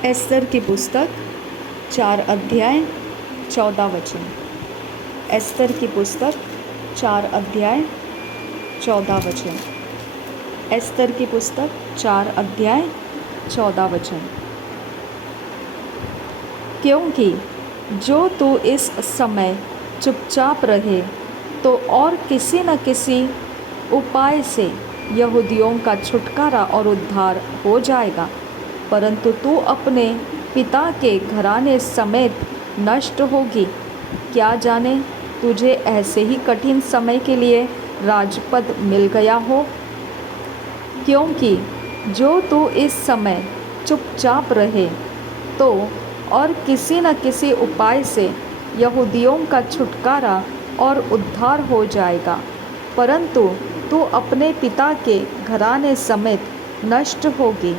एस्तर की पुस्तक 4 अध्याय 14 वचन। एस्तर की पुस्तक 4 अध्याय 14 वचन। एस्तर की पुस्तक 4 अध्याय 14 वचन। क्योंकि जो तू इस समय चुपचाप रहे तो और किसी न किसी उपाय से यहूदियों का छुटकारा और उद्धार हो जाएगा, परंतु तू अपने पिता के घराने समेत नष्ट होगी। क्या जाने तुझे ऐसे ही कठिन समय के लिए राजपद मिल गया हो। क्योंकि जो तू इस समय चुपचाप रहे तो और किसी न किसी उपाय से यहूदियों का छुटकारा और उद्धार हो जाएगा, परंतु तू अपने पिता के घराने समेत नष्ट होगी।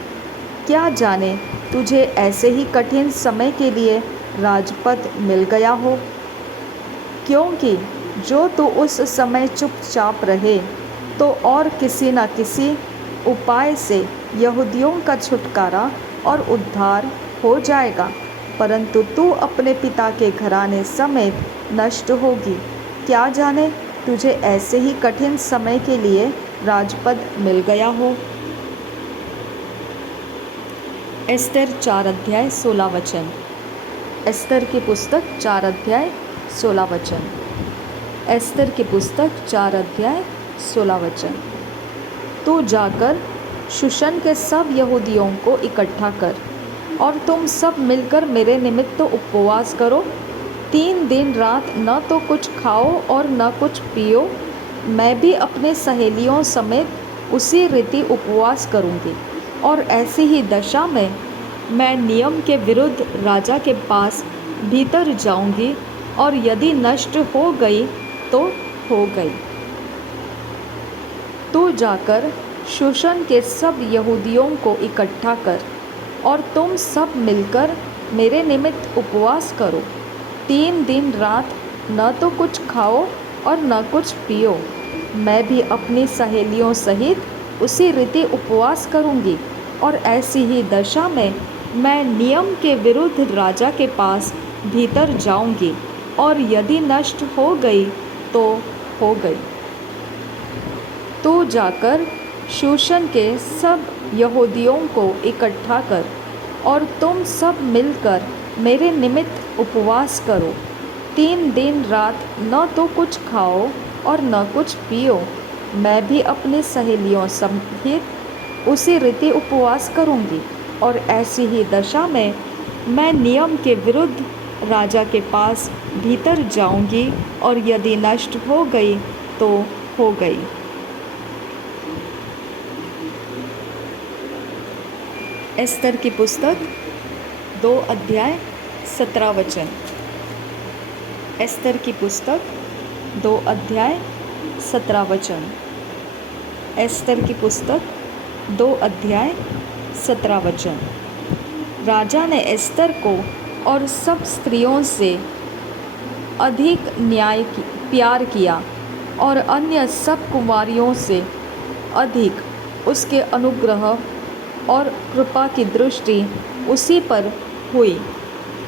क्या जाने तुझे ऐसे ही कठिन समय के लिए राजपद मिल गया हो। क्योंकि जो तू उस समय चुपचाप रहे तो और किसी न किसी उपाय से यहूदियों का छुटकारा और उद्धार हो जाएगा, परंतु तू अपने पिता के घराने समेत नष्ट होगी। क्या जाने तुझे ऐसे ही कठिन समय के लिए राजपद मिल गया हो। एस्तर 4 अध्याय 16 वचन। एस्तर की पुस्तक 4 अध्याय 16 वचन। एस्तर की पुस्तक 4 अध्याय 16 वचन। तू जाकर शूशन के सब यहूदियों को इकट्ठा कर और तुम सब मिलकर मेरे निमित्त उपवास करो। 3 दिन रात न तो कुछ खाओ और न कुछ पियो। मैं भी अपने सहेलियों समेत उसी रीति उपवास करूँगी, और ऐसी ही दशा में मैं नियम के विरुद्ध राजा के पास भीतर जाऊंगी, और यदि नष्ट हो गई तो हो गई। तू जाकर शूशन के सब यहूदियों को इकट्ठा कर और तुम सब मिलकर मेरे निमित्त उपवास करो। 3 दिन रात न तो कुछ खाओ और न कुछ पियो। मैं भी अपनी सहेलियों सहित उसी रीति उपवास करूंगी, और ऐसी ही दशा में मैं नियम के विरुद्ध राजा के पास भीतर जाऊंगी, और यदि नष्ट हो गई तो हो गई। तू जाकर शूशन के सब यहूदियों को इकट्ठा कर और तुम सब मिलकर मेरे निमित्त उपवास करो। 3 दिन रात न तो कुछ खाओ और न कुछ पियो। मैं भी अपनी सहेलियों सहित उसी रीति उपवास करूंगी, और ऐसी ही दशा में मैं नियम के विरुद्ध राजा के पास भीतर जाऊंगी, और यदि नष्ट हो गई तो हो गई। एस्तर की पुस्तक 2 अध्याय 17 वचन। एस्तर की पुस्तक 2 अध्याय 17 वचन। एस्तर की पुस्तक 2 अध्याय 17 वचन। राजा ने एस्तर को और सब स्त्रियों से अधिक प्यार किया, और अन्य सब कुमारियों से अधिक उसके अनुग्रह और कृपा की दृष्टि उसी पर हुई।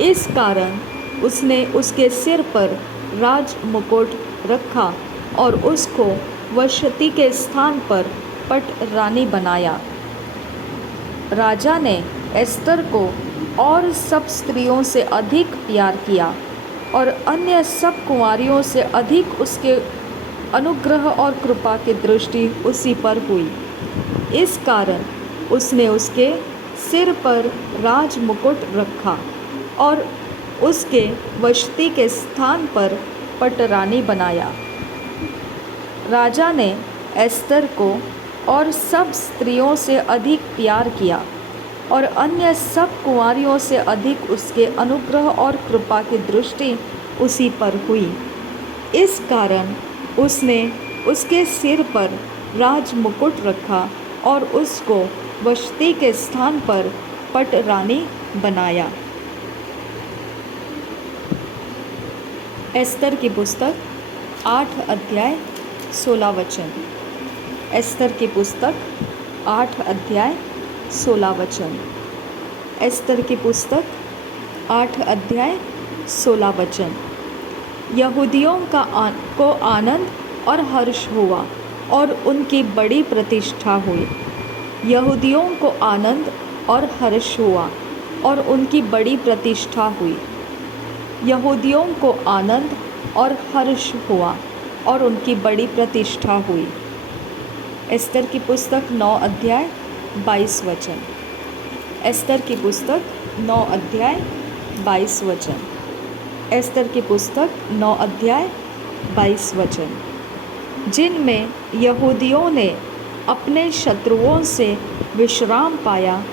इस कारण उसने उसके सिर पर राज मुकुट रखा और उसको वशती के स्थान पर पट रानी बनाया। राजा ने एस्तर को और सब स्त्रियों से अधिक प्यार किया, और अन्य सब कुमारियों से अधिक उसके अनुग्रह और कृपा की दृष्टि उसी पर हुई। इस कारण उसने उसके सिर पर राज मुकुट रखा और उसके वशती के स्थान पर पटरानी बनाया। राजा ने एस्तर को और सब स्त्रियों से अधिक प्यार किया, और अन्य सब कुंवारियों से अधिक उसके अनुग्रह और कृपा की दृष्टि उसी पर हुई। इस कारण उसने उसके सिर पर राज मुकुट रखा और उसको वशती के स्थान पर पटरानी बनाया। एस्तर की पुस्तक 8 अध्याय 16 वचन। एस्तर की पुस्तक 8 अध्याय 16 वचन। एस्तर की पुस्तक 8 अध्याय 16 वचन। यहूदियों को आनंद और हर्ष हुआ और उनकी बड़ी प्रतिष्ठा हुई। यहूदियों को आनंद और हर्ष हुआ और उनकी बड़ी प्रतिष्ठा हुई। यहूदियों को आनंद और हर्ष हुआ और उनकी बड़ी प्रतिष्ठा हुई। एस्तर की पुस्तक 9 अध्याय 22 वचन। एस्तर की पुस्तक 9 अध्याय 22 वचन। एस्तर की पुस्तक 9 अध्याय 22 वचन। जिनमें यहूदियों ने अपने शत्रुओं से विश्राम पाया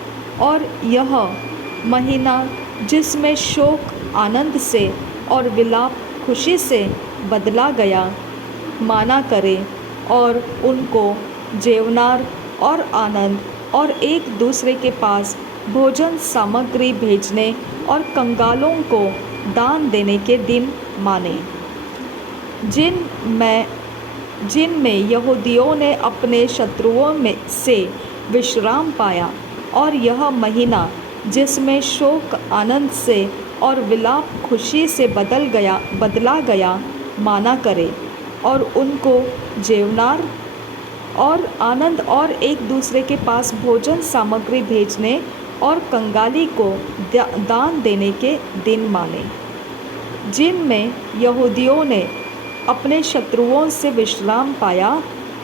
और यह महीना जिसमें शोक आनंद से और विलाप खुशी से बदला गया माना करें और उनको जेवनार और आनंद और एक दूसरे के पास भोजन सामग्री भेजने और कंगालों को दान देने के दिन माने। जिनमें यहूदियों ने अपने शत्रुओं में से विश्राम पाया और यह महीना जिसमें शोक आनंद से और विलाप खुशी से बदला गया माना करे और उनको जेवनार और आनंद और एक दूसरे के पास भोजन सामग्री भेजने और कंगाली को दान देने के दिन माने। जिनमें यहूदियों ने अपने शत्रुओं से विश्राम पाया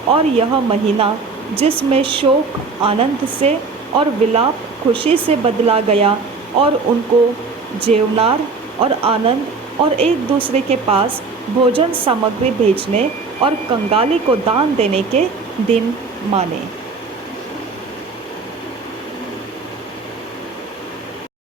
और यह महीना जिसमें शोक आनंद से और विलाप खुशी से बदला गया और उनको जेवनार और आनंद और एक दूसरे के पास भोजन सामग्री भेजने और कंगाली को दान देने के दिन माने।